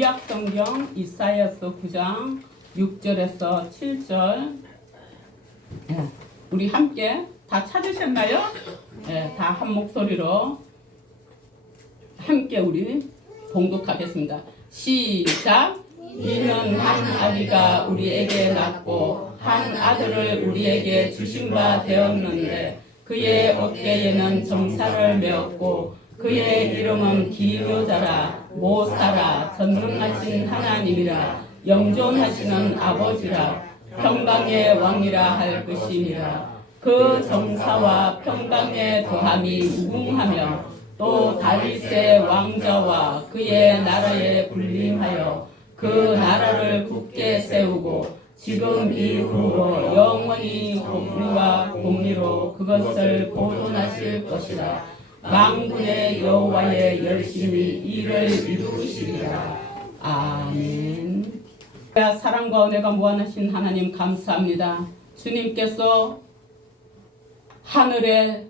구약성경 이사야서 9장 6절에서 7절. 우리 함께 다 찾으셨나요? 다 한 목소리로 함께 우리 봉독하겠습니다. 시작. 이는 한 아비가 우리에게 낳고 한 아들을 우리에게 주신 바 되었는데 그의 어깨에는 정사를 메었고 그의 이름은 기묘자라 모사라 전능하신 하나님이라 영존하시는 아버지라 평강의 왕이라 할 것이니라. 그 정사와 평강의 더함이 무궁하며 또 다윗의 왕자와 그의 나라에 군림하여 그 나라를 굳게 세우고 지금 이후로 영원히 공의와 공의로 그것을 보존하실 것이라. 만군의 여호와의 열심히 이를 이루시리라. 아멘. 사랑과 은혜가 무한하신 하나님 감사합니다. 주님께서 하늘에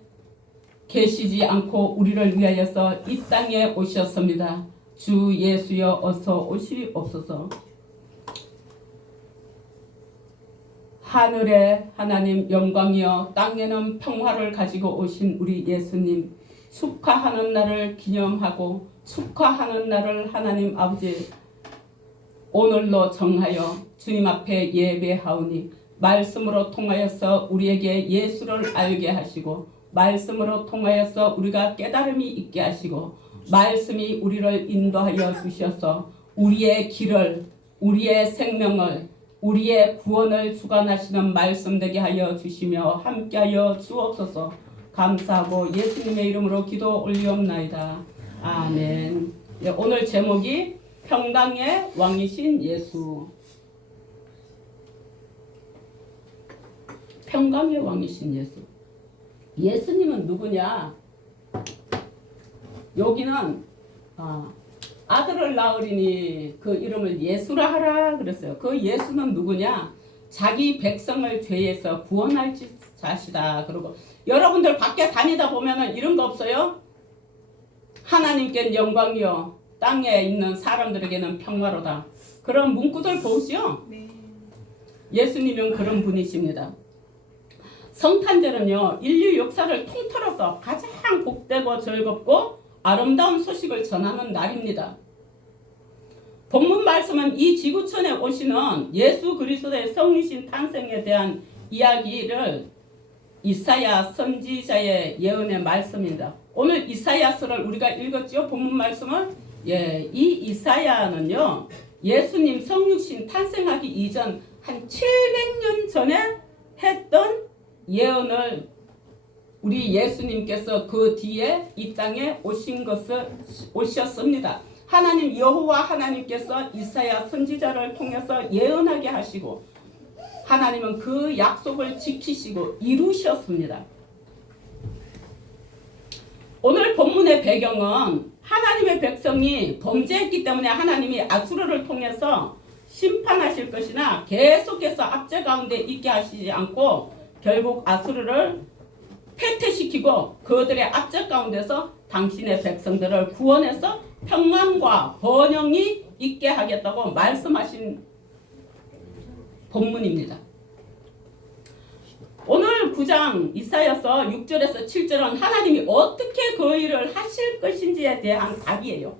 계시지 않고 우리를 위하여서 이 땅에 오셨습니다. 주 예수여 어서 오시옵소서. 하늘에 하나님 영광이여 땅에는 평화를 가지고 오신 우리 예수님 축하하는 날을 기념하고 축하하는 날을 하나님 아버지 오늘로 정하여 주님 앞에 예배하오니 말씀으로 통하여서 우리에게 예수를 알게 하시고 말씀으로 통하여서 우리가 깨달음이 있게 하시고 말씀이 우리를 인도하여 주셔서 우리의 길을 우리의 생명을 우리의 구원을 주관하시는 말씀 되게 하여 주시며 함께하여 주옵소서. 감사하고 예수님의 이름으로 기도 올리옵나이다. 아멘. 오늘 제목이 평강의 왕이신 예수. 평강의 왕이신 예수. 예수님은 누구냐? 여기는 아들을 낳으리니 그 이름을 예수라 하라 그랬어요. 그 예수는 누구냐? 자기 백성을 죄에서 구원할 자시다. 그리고 여러분들 밖에 다니다 보면은 이런 거 없어요? 하나님께는 영광이요 땅에 있는 사람들에게는 평화로다. 그런 문구들 보시오. 네. 예수님은 그런 분이십니다. 성탄절은요 인류 역사를 통틀어서 가장 복되고 즐겁고 아름다운 소식을 전하는 날입니다. 본문 말씀은 이 지구촌에 오시는 예수 그리스도의 성리신 탄생에 대한 이야기를 이사야 선지자의 예언의 말씀입니다. 오늘 이사야서를 우리가 읽었죠. 본문 말씀을. 이 이사야는요 예수님 성육신 탄생하기 이전 한 700년 전에 했던 예언을 우리 예수님께서 그 뒤에 이 땅에 오셨습니다. 하나님 여호와 하나님께서 이사야 선지자를 통해서 예언하게 하시고 하나님은 그 약속을 지키시고 이루셨습니다. 오늘 본문의 배경은 하나님의 백성이 범죄했기 때문에 하나님이 아수르를 통해서 심판하실 것이나 계속해서 압제 가운데 있게 하시지 않고 결국 아수르를 패퇴시키고 그들의 압제 가운데서 당신의 백성들을 구원해서 평안과 번영이 있게 하겠다고 말씀하신 본문입니다. 오늘 9장 이사야서 6절에서 7절은 하나님이 어떻게 그 일을 하실 것인지에 대한 답이에요.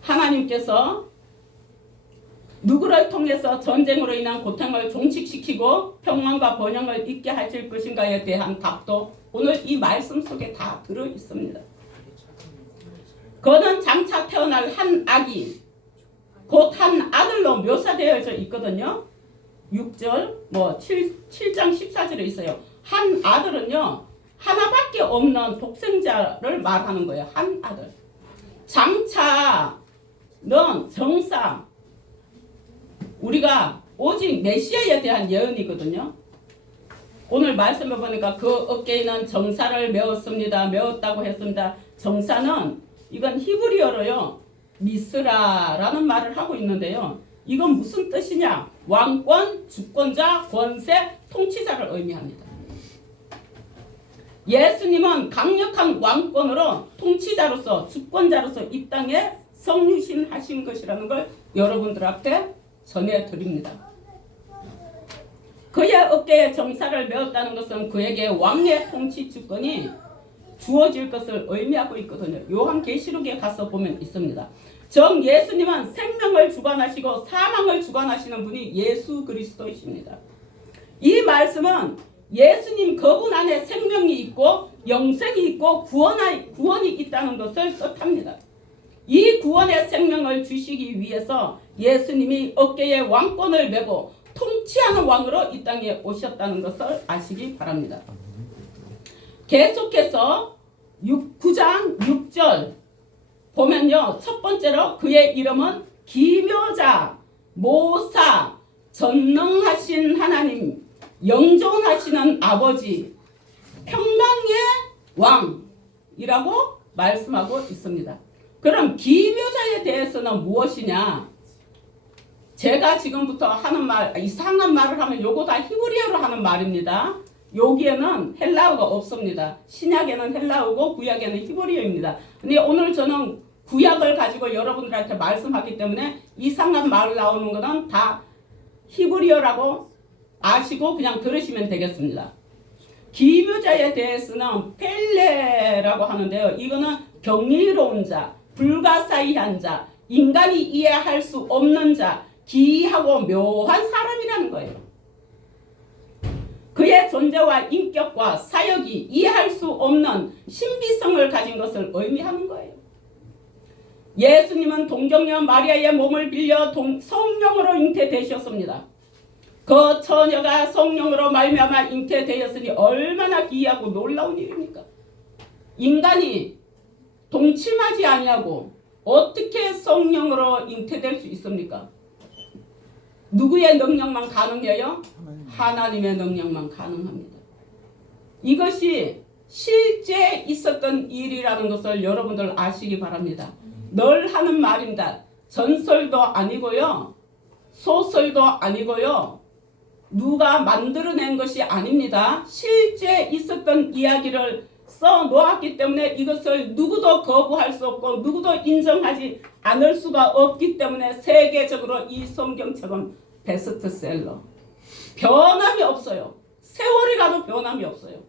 하나님께서 누구를 통해서 전쟁으로 인한 고통을 종식시키고 평안과 번영을 있게 하실 것인가에 대한 답도 오늘 이 말씀 속에 다 들어있습니다. 그는 장차 태어날 한 아기 곧 한 아들로 묘사되어져 있거든요. 6절 7장 14절에 있어요. 한 아들은요 하나밖에 없는 독생자를 말하는 거예요. 한 아들. 장차는 정사 우리가 오직 메시아에 대한 예언이거든요. 오늘 말씀해 보니까 그 어깨에는 정사를 메었습니다. 메었다고 했습니다. 정사는 이건 히브리어로요 미스라라는 말을 하고 있는데요. 이건 무슨 뜻이냐? 왕권, 주권자, 권세, 통치자를 의미합니다. 예수님은 강력한 왕권으로 통치자로서 주권자로서 이 땅에 성육신하신 것이라는 걸 여러분들 앞에 전해드립니다. 그의 어깨에 정사를 메었다는 것은 그에게 왕의 통치 주권이 주어질 것을 의미하고 있거든요. 요한계시록에 가서 보면 있습니다. 정 예수님은 생명을 주관하시고 사망을 주관하시는 분이 예수 그리스도이십니다. 이 말씀은 예수님 그분 안에 생명이 있고 영생이 있고 구원이 있다는 것을 뜻합니다. 이 구원의 생명을 주시기 위해서 예수님이 어깨에 왕권을 메고 통치하는 왕으로 이 땅에 오셨다는 것을 아시기 바랍니다. 계속해서 9장 6절 보면요. 첫 번째로 그의 이름은 기묘자, 모사, 전능하신 하나님, 영존하시는 아버지, 평강의 왕이라고 말씀하고 있습니다. 그럼 기묘자에 대해서는 무엇이냐? 제가 지금부터 하는 말, 이상한 말을 하면 요거 다 히브리어로 하는 말입니다. 여기에는 헬라어가 없습니다. 신약에는 헬라어고 구약에는 히브리어입니다. 근데 오늘 저는 구약을 가지고 여러분들한테 말씀하기 때문에 이상한 말 나오는 거는 다 히브리어라고 아시고 그냥 들으시면 되겠습니다. 기묘자에 대해서는 펠레라고 하는데요. 이거는 경이로운 자, 불가사의한 자, 인간이 이해할 수 없는 자, 기이하고 묘한 사람이라는 거예요. 그의 존재와 인격과 사역이 이해할 수 없는 신비성을 가진 것을 의미하는 거예요. 예수님은 동정녀 마리아의 몸을 빌려 성령으로 잉태되셨습니다. 그 처녀가 성령으로 말미암아 잉태되었으니 얼마나 기이하고 놀라운 일입니까? 인간이 동침하지 아니하고 어떻게 성령으로 잉태될 수 있습니까? 누구의 능력만 가능해요? 하나님의 능력만 가능합니다. 이것이 실제 있었던 일이라는 것을 여러분들 아시기 바랍니다. 늘 하는 말입니다. 전설도 아니고요. 소설도 아니고요. 누가 만들어낸 것이 아닙니다. 실제 있었던 이야기를 써놓았기 때문에 이것을 누구도 거부할 수 없고 누구도 인정하지 않을 수가 없기 때문에 세계적으로 이 성경책은 베스트셀러. 변함이 없어요. 세월이 가도 변함이 없어요.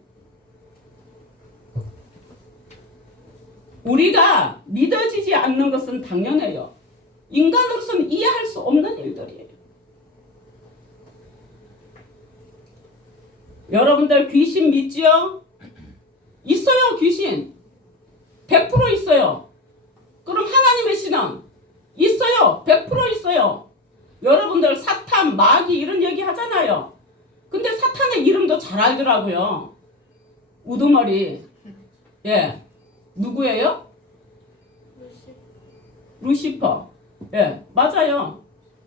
우리가 믿어지지 않는 것은 당연해요. 인간으로서는 이해할 수 없는 일들이에요. 여러분들 귀신 믿지요? 있어요. 귀신 100% 있어요. 그럼 하나님의 신앙 있어요. 100% 있어요. 여러분들 사탄, 마귀 이런 얘기 하잖아요. 근데 사탄의 이름도 잘 알더라고요. 우두머리. 예, 누구예요? 루시퍼. 예, 맞아요.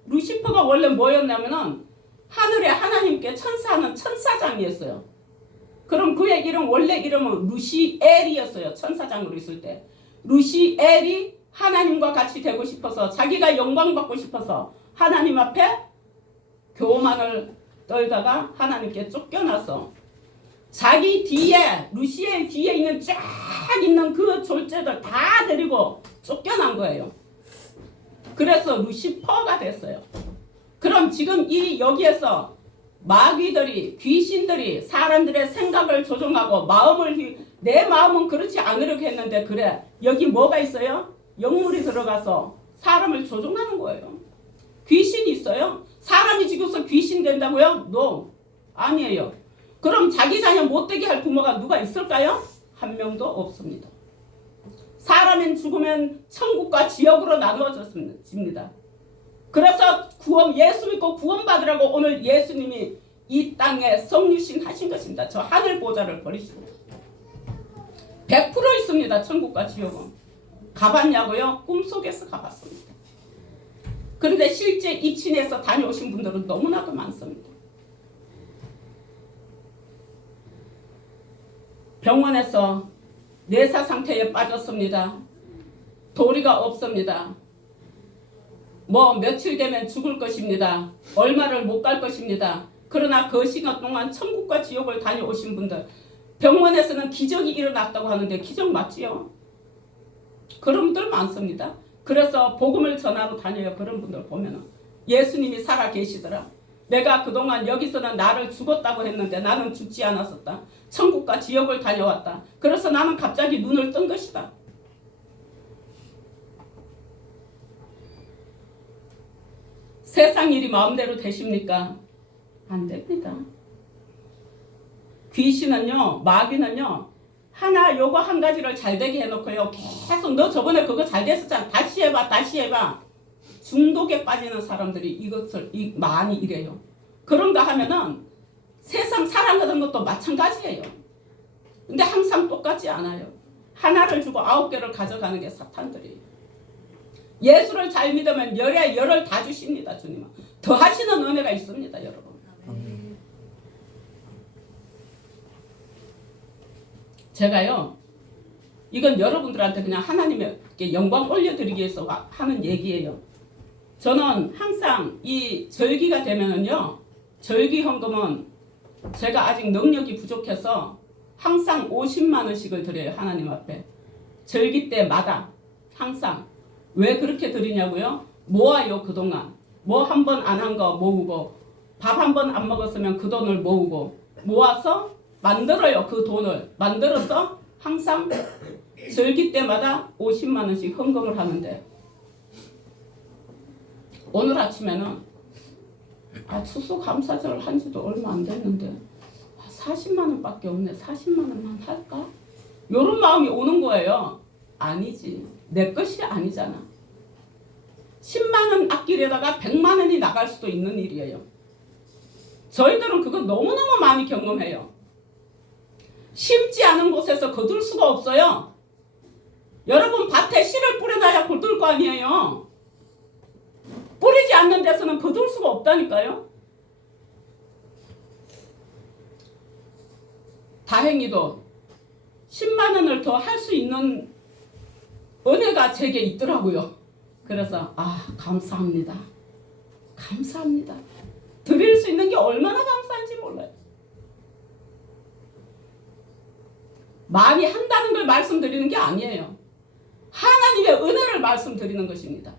루시퍼가 원래 뭐였냐면은 하늘에 하나님께 천사하는 천사장이었어요. 그럼 그의 이름 원래 이름은 루시엘이었어요. 천사장으로 있을 때. 루시엘이 하나님과 같이 되고 싶어서 자기가 영광 받고 싶어서 하나님 앞에 교만을 떨다가 하나님께 쫓겨나서 자기 뒤에 루시엘 뒤에 있는 쫙 있는 그 졸제들 다 데리고 쫓겨난 거예요. 그래서 루시퍼가 됐어요. 그럼 지금 이 여기에서 마귀들이 귀신들이 사람들의 생각을 조종하고 내 마음은 그렇지 않으려고 했는데 그래 여기 뭐가 있어요? 영물이 들어가서 사람을 조종하는 거예요. 귀신이 있어요. 사람이 죽어서 귀신 된다고요? No. 아니에요. 그럼 자기 자녀 못되게 할 부모가 누가 있을까요? 한 명도 없습니다. 사람은 죽으면 천국과 지옥으로 나누어집니다. 그래서 예수 믿고 구원받으라고 오늘 예수님이 이 땅에 성육신 하신 것입니다. 저 하늘 보좌를 버리십니다. 100% 있습니다. 천국과 지옥은. 가봤냐고요? 꿈속에서 가봤습니다. 그런데 실제 입신에서 다녀오신 분들은 너무나도 많습니다. 병원에서 뇌사 상태에 빠졌습니다. 도리가 없습니다. 며칠 되면 죽을 것입니다. 얼마를 못 갈 것입니다. 그러나 그 시간 동안 천국과 지옥을 다녀오신 분들 병원에서는 기적이 일어났다고 하는데 기적 맞지요? 그런 분들 많습니다. 그래서 복음을 전하러 다녀요. 그런 분들 보면은 예수님이 살아 계시더라. 내가 그동안 여기서는 나를 죽었다고 했는데 나는 죽지 않았었다. 천국과 지옥을 다녀왔다. 그래서 나는 갑자기 눈을 뜬 것이다. 세상 일이 마음대로 되십니까? 안 됩니다. 귀신은요, 마귀는요, 하나 요거 한 가지를 잘 되게 해놓고요, 계속 너 저번에 그거 잘 됐었잖아, 다시 해봐, 다시 해봐. 중독에 빠지는 사람들이 이것을 많이 이래요. 그런가 하면은 세상 살아가는 것도 마찬가지예요. 근데 항상 똑같지 않아요. 하나를 주고 9개를 가져가는 게 사탄들이에요. 예수를 잘 믿으면 열에 열을 다 주십니다. 주님은 더 하시는 은혜가 있습니다. 여러분. 제가요, 이건 여러분들한테 그냥 하나님께 영광 올려드리기 위해서 하는 얘기예요. 저는 항상 이 절기가 되면은요, 절기 헌금은 제가 아직 능력이 부족해서 항상 50만 원씩을 드려요. 하나님 앞에. 절기 때마다 항상. 왜 그렇게 드리냐고요? 모아요. 그동안 뭐 한 번 안 한 거 모으고, 밥 한 번 안 먹었으면 그 돈을 모으고 모아서 만들어요. 그 돈을 만들어서 항상 절기 때마다 50만 원씩 헌금을 하는데, 오늘 아침에는 추수감사절 한 지도 얼마 안 됐는데 40만 원밖에 없네. 40만 원만 할까? 이런 마음이 오는 거예요. 아니지. 내 것이 아니잖아. 10만 원 아끼려다가 100만 원이 나갈 수도 있는 일이에요. 저희들은 그거 너무너무 많이 경험해요. 심지 않은 곳에서 거둘 수가 없어요. 여러분, 밭에 씨를 뿌려놔야 거둘 거 아니에요. 뿌리지 않는 데서는 거둘 수가 없다니까요. 다행히도 10만 원을 더 할 수 있는 은혜가 제게 있더라고요. 그래서 감사합니다. 감사합니다. 드릴 수 있는 게 얼마나 감사한지 몰라요. 많이 한다는 걸 말씀드리는 게 아니에요. 하나님의 은혜를 말씀드리는 것입니다.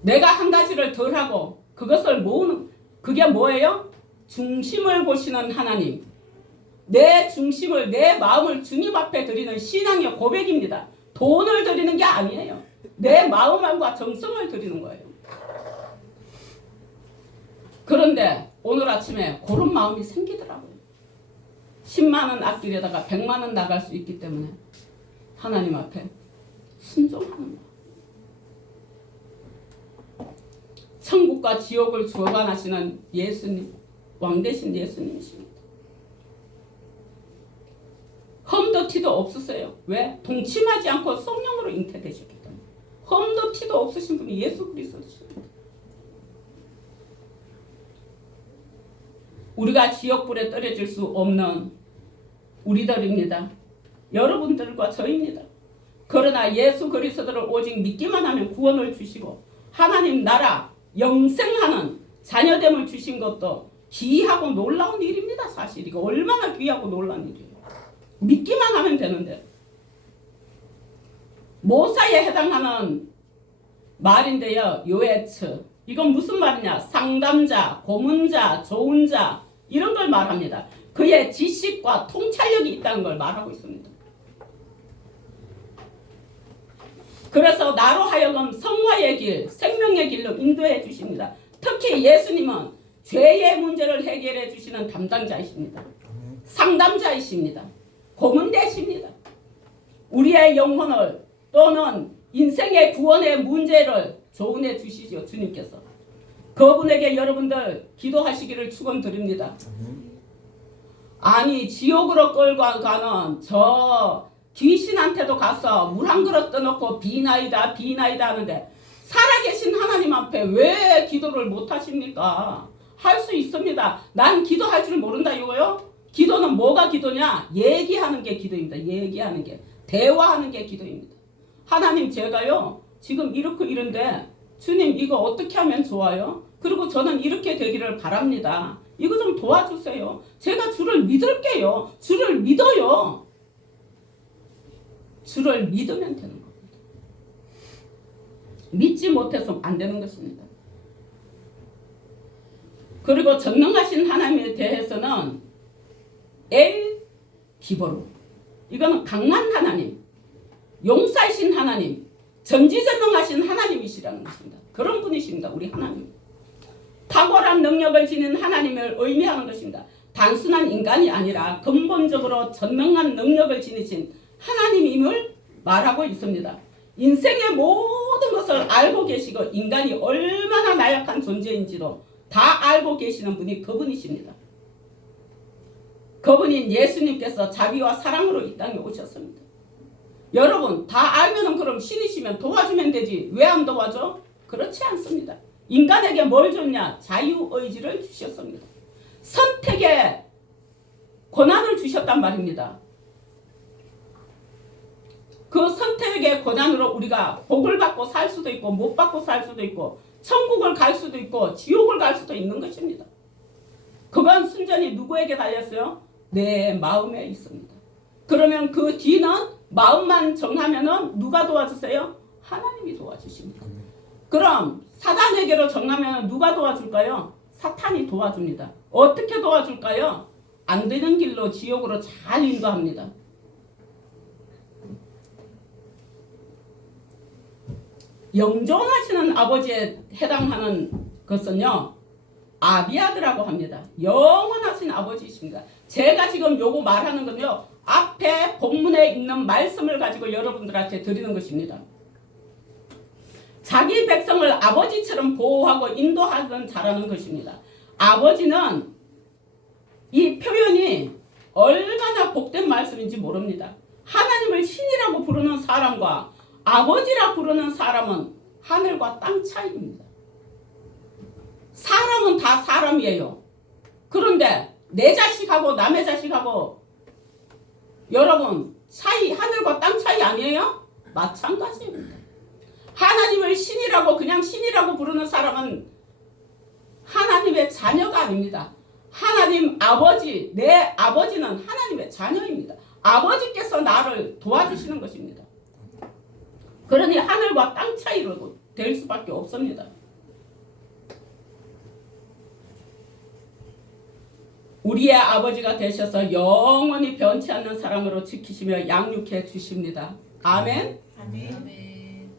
내가 한 가지를 덜 하고 그것을 모으는, 그게 뭐예요? 중심을 보시는 하나님. 내 중심을, 내 마음을 주님 앞에 드리는 신앙의 고백입니다. 돈을 드리는 게 아니에요. 내 마음과 정성을 드리는 거예요. 그런데 오늘 아침에 그런 마음이 생기더라고요. 10만 원 아끼려다가 100만 원 나갈 수 있기 때문에 하나님 앞에 순종하는 거예요. 천국과 지옥을 주관하시는 예수님, 왕되신 예수님이십니다. 험도 티도 없으세요. 왜? 동침하지 않고 성령으로 잉태되셨기 때문에. 험도 티도 없으신 분이 예수 그리스도십니다. 우리가 지옥불에 떨어질 수 없는 우리들입니다. 여러분들과 저입니다. 그러나 예수 그리스도를 오직 믿기만 하면 구원을 주시고 하나님 나라 영생하는 자녀됨을 주신 것도 귀하고 놀라운 일입니다. 사실 이거 얼마나 귀하고 놀라운 일이에요. 믿기만 하면 되는데, 모사에 해당하는 말인데요. 요에츠, 이건 무슨 말이냐? 상담자, 고문자, 좋은 자, 이런 걸 말합니다. 그의 지식과 통찰력이 있다는 걸 말하고 있습니다. 그래서 나로 하여금 성화의 길, 생명의 길로 인도해 주십니다. 특히 예수님은 죄의 문제를 해결해 주시는 담당자이십니다. 상담자이십니다. 고문대십니다. 우리의 영혼을 또는 인생의 구원의 문제를 조언해 주시죠. 주님께서. 그분에게 여러분들 기도하시기를 축원드립니다. 아니, 지옥으로 끌고 가는 저 귀신한테도 가서 물 한 그릇 떠놓고 비나이다 비나이다 하는데 살아계신 하나님 앞에 왜 기도를 못 하십니까? 할 수 있습니다. 난 기도할 줄 모른다 이거요? 기도는 뭐가 기도냐? 얘기하는 게 기도입니다. 얘기하는 게. 대화하는 게 기도입니다. 하나님, 제가요 지금 이렇고 이런데 주님 이거 어떻게 하면 좋아요? 그리고 저는 이렇게 되기를 바랍니다. 이거 좀 도와주세요. 제가 주를 믿을게요. 주를 믿어요. 주를 믿으면 되는 겁니다. 믿지 못해서 안 되는 것입니다. 그리고 전능하신 하나님에 대해서는 엘 기보로, 이거는 강한 하나님, 용사이신 하나님, 전지전능하신 하나님이시라는 것입니다. 그런 분이십니다. 우리 하나님. 탁월한 능력을 지닌 하나님을 의미하는 것입니다. 단순한 인간이 아니라 근본적으로 전능한 능력을 지니신 하나님임을 말하고 있습니다. 인생의 모든 것을 알고 계시고 인간이 얼마나 나약한 존재인지도 다 알고 계시는 분이 그분이십니다. 그분인 예수님께서 자비와 사랑으로 이 땅에 오셨습니다. 여러분 다 알면은 그럼 신이시면 도와주면 되지 왜 안 도와줘? 그렇지 않습니다. 인간에게 뭘 줬냐? 자유의지를 주셨습니다. 선택의 권한을 주셨단 말입니다. 그 선택의 권한으로 우리가 복을 받고 살 수도 있고 못 받고 살 수도 있고 천국을 갈 수도 있고 지옥을 갈 수도 있는 것입니다. 그건 순전히 누구에게 달렸어요? 내 마음에 있습니다. 그러면 그 뒤는 마음만 정하면은 누가 도와주세요? 하나님이 도와주십니다. 그럼 사단에게로 정하면 누가 도와줄까요? 사탄이 도와줍니다. 어떻게 도와줄까요? 안 되는 길로 지옥으로 잘 인도합니다. 영존하시는 아버지에 해당하는 것은요 아비아드라고 합니다. 영원하신 아버지이십니다. 제가 지금 요거 말하는 건요 앞에 본문에 있는 말씀을 가지고 여러분들한테 드리는 것입니다. 자기 백성을 아버지처럼 보호하고 인도하던 자라는 것입니다. 아버지는 이 표현이 얼마나 복된 말씀인지 모릅니다. 하나님을 신이라고 부르는 사람과 아버지라 부르는 사람은 하늘과 땅 차이입니다. 사람은 다 사람이에요. 그런데 내 자식하고 남의 자식하고 여러분 차이 하늘과 땅 차이 아니에요? 마찬가지입니다. 하나님을 신이라고 그냥 신이라고 부르는 사람은 하나님의 자녀가 아닙니다. 하나님 아버지, 내 아버지는 하나님의 자녀입니다. 아버지께서 나를 도와주시는 것입니다. 그러니 하늘과 땅 차이로 될 수밖에 없습니다. 우리의 아버지가 되셔서 영원히 변치 않는 사랑으로 지키시며 양육해 주십니다. 아멘. 아멘.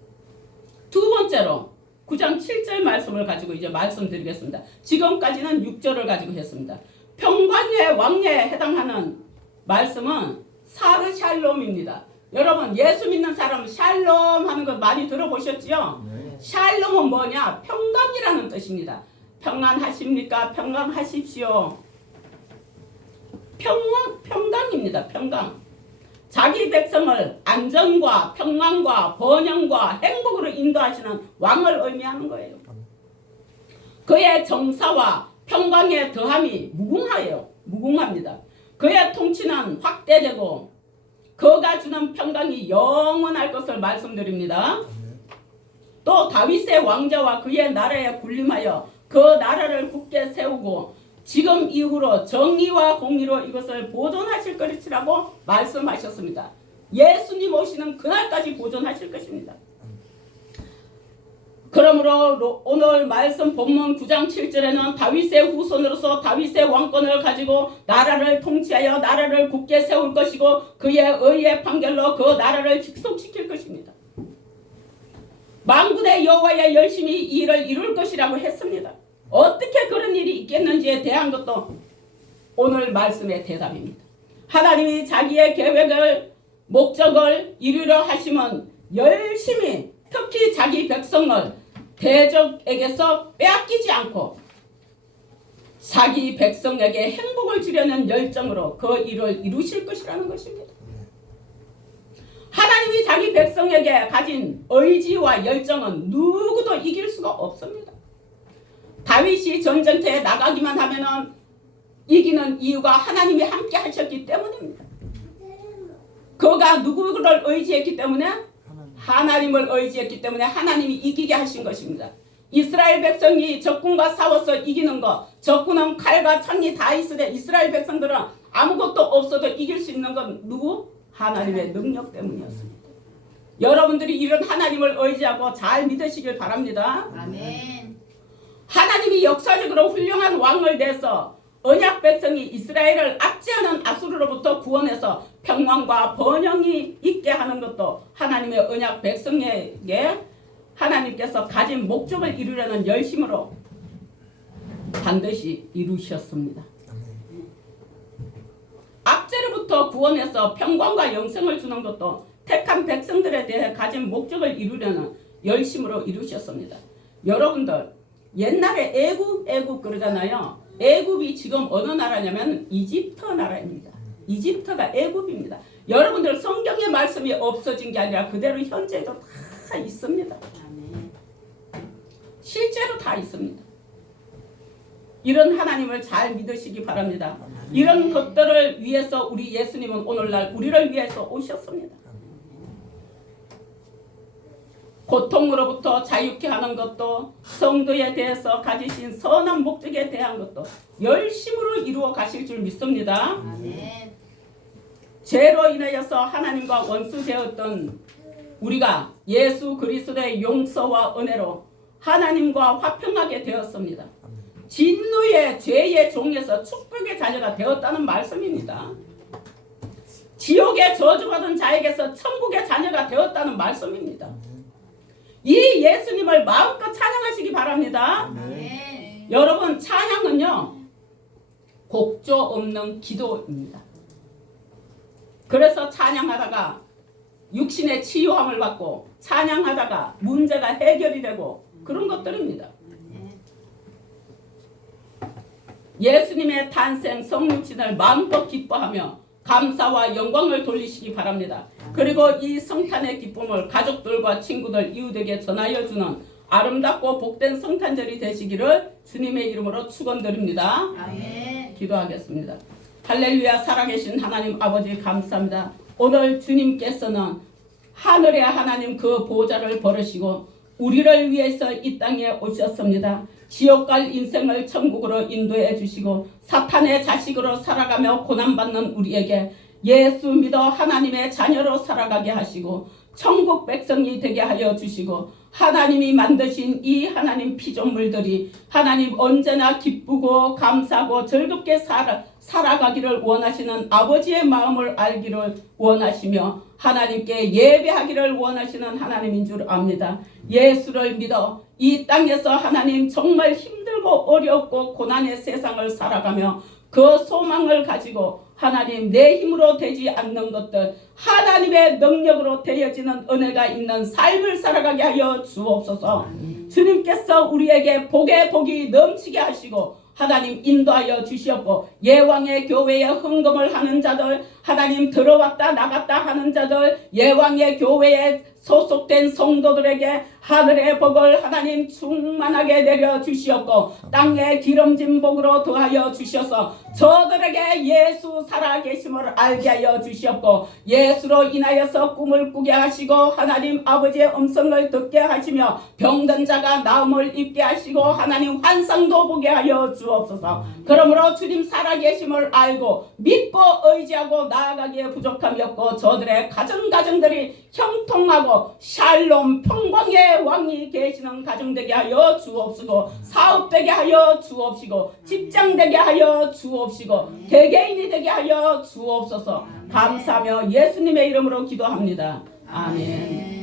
두 번째로 9장 7절 말씀을 가지고 이제 말씀드리겠습니다. 지금까지는 6절을 가지고 했습니다. 평관예 왕예에 해당하는 말씀은 사르샬롬입니다. 여러분 예수 믿는 사람 샬롬 하는 거 많이 들어보셨지요? 네. 샬롬은 뭐냐? 평강이라는 뜻입니다. 평안하십니까? 평강하십시오. 평강입니다. 평강. 자기 백성을 안전과 평안과 번영과 행복으로 인도하시는 왕을 의미하는 거예요. 그의 정사와 평강의 더함이 무궁합니다. 그의 통치는 확대되고 그가 주는 평강이 영원할 것을 말씀드립니다. 또 다윗의 왕자와 그의 나라에 군림하여 그 나라를 굳게 세우고 지금 이후로 정의와 공의로 이것을 보존하실 것이라고 말씀하셨습니다. 예수님 오시는 그날까지 보존하실 것입니다. 그러므로 오늘 말씀 본문 9장 7절에는 다윗의 후손으로서 다윗의 왕권을 가지고 나라를 통치하여 나라를 굳게 세울 것이고 그의 의의 판결로 그 나라를 직속시킬 것입니다. 만군의 여호와의 열심히 이 일을 이룰 것이라고 했습니다. 어떻게 그런 일이 있겠는지에 대한 것도 오늘 말씀의 대답입니다. 하나님이 자기의 계획을 목적을 이루려 하시면 열심히 특히 자기 백성을 대적에게서 빼앗기지 않고 자기 백성에게 행복을 주려는 열정으로 그 일을 이루실 것이라는 것입니다. 하나님이 자기 백성에게 가진 의지와 열정은 누구도 이길 수가 없습니다. 다윗이 전쟁터에 나가기만 하면은 이기는 이유가 하나님이 함께 하셨기 때문입니다. 그가 누구를 의지했기 때문에? 하나님을 의지했기 때문에 하나님이 이기게 하신 것입니다. 이스라엘 백성이 적군과 싸워서 이기는 것, 적군은 칼과 창이 다 있으되 이스라엘 백성들은 아무것도 없어도 이길 수 있는 건 누구? 하나님의 능력 때문이었습니다. 여러분들이 이런 하나님을 의지하고 잘 믿으시길 바랍니다. 아멘. 하나님이 역사적으로 훌륭한 왕을 내서 언약 백성이 이스라엘을 압제하는 아수르로부터 구원해서 평강과 번영이 있게 하는 것도 하나님의 언약 백성에게 하나님께서 가진 목적을 이루려는 열심으로 반드시 이루셨습니다. 압제로부터 구원해서 평강과 영생을 주는 것도 택한 백성들에 대해 가진 목적을 이루려는 열심으로 이루셨습니다. 여러분들 옛날에 애굽 그러잖아요. 애굽이 지금 어느 나라냐면 이집트 나라입니다. 이집트가 애굽입니다. 여러분들 성경의 말씀이 없어진 게 아니라 그대로 현재도 다 있습니다. 실제로 다 있습니다. 이런 하나님을 잘 믿으시기 바랍니다. 이런 것들을 위해서 우리 예수님은 오늘날 우리를 위해서 오셨습니다. 고통으로부터 자유케 하는 것도 성도에 대해서 가지신 선한 목적에 대한 것도 열심으로 이루어 가실 줄 믿습니다. 아멘. 죄로 인하여서 하나님과 원수되었던 우리가 예수 그리스도의 용서와 은혜로 하나님과 화평하게 되었습니다. 진노의 죄의 종에서 축복의 자녀가 되었다는 말씀입니다. 지옥의 저주받은 자에게서 천국의 자녀가 되었다는 말씀입니다. 이 예수님을 마음껏 찬양하시기 바랍니다. 아멘. 여러분 찬양은요 곡조 없는 기도입니다. 그래서 찬양하다가 육신의 치유함을 받고 찬양하다가 문제가 해결이 되고 그런 것들입니다. 예수님의 탄생 성육신을 마음껏 기뻐하며 감사와 영광을 돌리시기 바랍니다. 그리고 이 성탄의 기쁨을 가족들과 친구들, 이웃에게 전하여 주는 아름답고 복된 성탄절이 되시기를 주님의 이름으로 축원드립니다. 아멘. 기도하겠습니다. 할렐루야. 살아계신 하나님 아버지 감사합니다. 오늘 주님께서는 하늘의 하나님 그 보좌를 버리시고 우리를 위해서 이 땅에 오셨습니다. 지옥 갈 인생을 천국으로 인도해 주시고 사탄의 자식으로 살아가며 고난받는 우리에게 예수 믿어 하나님의 자녀로 살아가게 하시고 천국 백성이 되게 하여 주시고 하나님이 만드신 이 하나님 피조물들이 하나님 언제나 기쁘고 감사하고 즐겁게 살아가기를 원하시는 아버지의 마음을 알기를 원하시며 하나님께 예배하기를 원하시는 하나님인 줄 압니다. 예수를 믿어 이 땅에서 하나님 정말 힘들고 어렵고 고난의 세상을 살아가며 그 소망을 가지고 하나님 내 힘으로 되지 않는 것들 하나님의 능력으로 되어지는 은혜가 있는 삶을 살아가게 하여 주옵소서. 주님께서 우리에게 복의 복이 넘치게 하시고 하나님 인도하여 주시옵고 예왕의 교회에 헌금을 하는 자들 하나님 들어왔다 나갔다 하는 자들 예왕의 교회에 소속된 성도들에게 하늘의 복을 하나님 충만하게 내려 주시옵고 땅의 기름진 복으로 더하여 주셔서 저들에게 예수 살아계심을 알게 하여 주시옵고 예수로 인하여서 꿈을 꾸게 하시고 하나님 아버지의 음성을 듣게 하시며 병든 자가 나음을 입게 하시고 하나님 환상도 보게 하여 주옵소서. 그러므로 주님 살아계심을 알고 믿고 의지하고 나아가기에 부족함이 없고 저들의 가정들이 형통하고 샬롬 평강의 왕이 계시는 가정 되게 하여 주옵시고 사업 되게 하여 주옵시고 직장 되게 하여 주옵시고 개개인이 되게 하여 주옵소서. 감사하며 예수님의 이름으로 기도합니다. 아멘.